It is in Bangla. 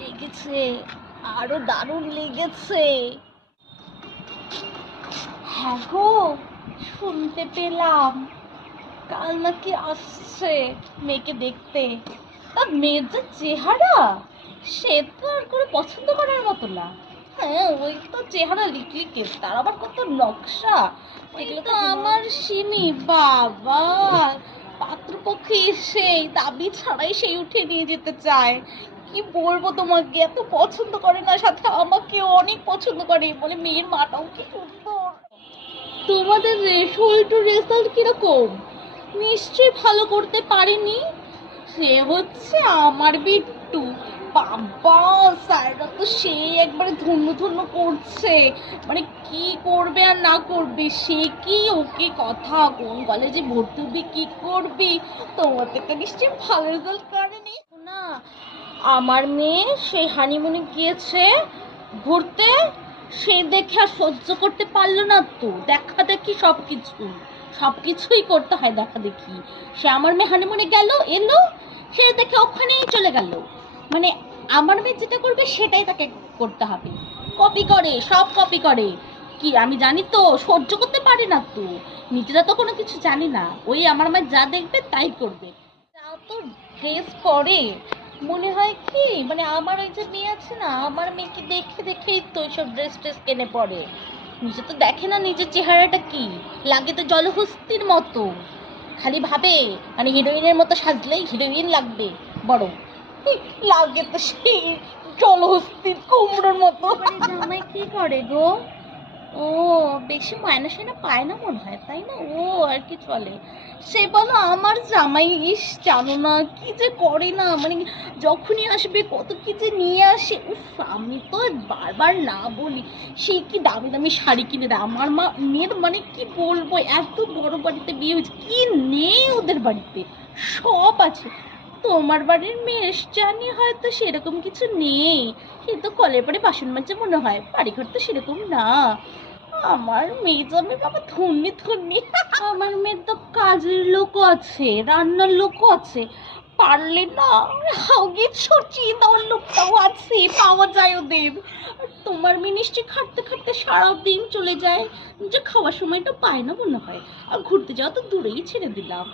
লেগেছে, আরো দারুণ লেগেছে। হ্যাঁ গো, শুনতে পেলাম কাল নাকি আসছে মেয়েকে দেখতে। তার মেয়ের যে চেহারা, সে তো আর করে পছন্দ করার মতো না। হ্যাঁ, ওই তো চেহারা লিকলিকে, তার আবার কত নকশা। এগুলো তো আমার সিনি বাবা, পাত্রপক্ষে সেই দাবি ছাড়াই সেই উঠে নিয়ে যেতে চায়। কি বলবো তোমাকে, এত পছন্দ করে না, সাথে আমাকে অনেক পছন্দ করে বলে। মেয়ের মাটাও কি সুন্দর। তোমাদের রেজাল্ট কিরকম? নিশ্চয়ই ভালো করতে পারেনি। সে হচ্ছে আমার বিট্টু। বাবা, স্যাররা তো সেই একবারে ধন্য ধন্য করছে। মানে কি করবে আর না করবে, সে কি ওকে কথা, কোন কলেজে ভর্তি হবি, কি করবি। তোমাদের তো নিশ্চয়ই ভালো রেজাল্ট করেনি না। আমার মেয়ে সেই হানিমুনে গিয়েছে ঘুরতে, সে দেখে আর সহ্য করতে পারলো না, তো দেখা দেখি সবকিছুই করতে হয় দেখা দেখি। সে আমার মেয়ে হানিমুনে গেল, এলো, সে দেখে ওখানেই চলে গেল। মানে আমার মেয়ে যেটা করবে সেটাই তাকে করতে হবে। কপি করে, সব কপি করে। কি আমি জানি তো, সহ্য করতে পারে না তো। নিজেরা তো কোনো কিছু জানি না, ওই আমার মেয়ে যা দেখবে তাই করবে। যা তো ড্রেস পরে, মনে হয় কি মানে আমার ওই যে মেয়ে আছে না, আমার মেয়েকে দেখে দেখেই তো সব ড্রেস কিনে পরে। নিজে তো দেখে না নিজের চেহারাটা কি, লাগে তো জলহস্তির মতো। খালি ভাবে মানে হিরোইনের মতো সাজলেই হিরোইন লাগবে, বড় লাগে তো সেই জলহস্তির কুমড়োর মতো। জামাই কি করে গো? ও, বেশি মাইনা সাইনা পায় না মনে হয়, তাই না? ও আর কি চলে। সে বলো আমার জামাই, ইস জানো না কি যে করে না, মানে যখনই আসবে কত কি যে নিয়ে আসে। উফ, আমি তো বারবার না বলি, সে কি দামি দামি শাড়ি কিনে দেয় আমার মা মেয়ের। মানে কি বলবো, এত বড় বাড়িতে বিয়ে হয়েছে, কি নেই ওদের বাড়িতে, সব আছে। তোমার বাড়ির মেয়ে জানি হয়তো সেরকম কিছু নেই, কিন্তু কলের পরে বাসন মাজে মনে হয়, বাড়িঘর তো সেরকম না। আমার মেয়ে জমি বাবা ধন্যি ধন্যি। আমার মেয়ের তো কাজের লোকও আছে, রান্নার লোকও আছে, পারলে না হাউগে ছড়িয়ে দেওয়ার লোকটাও আছে, পাওয়া যায় ওদের। আর তোমার মেয়ে নিশ্চয়ই খাটতে খাটতে সারাদিন চলে যায়, যে খাওয়ার সময়টা পায় না মনে হয়। আর ঘুরতে যাওয়া তো দূরেই ছেড়ে দিলাম।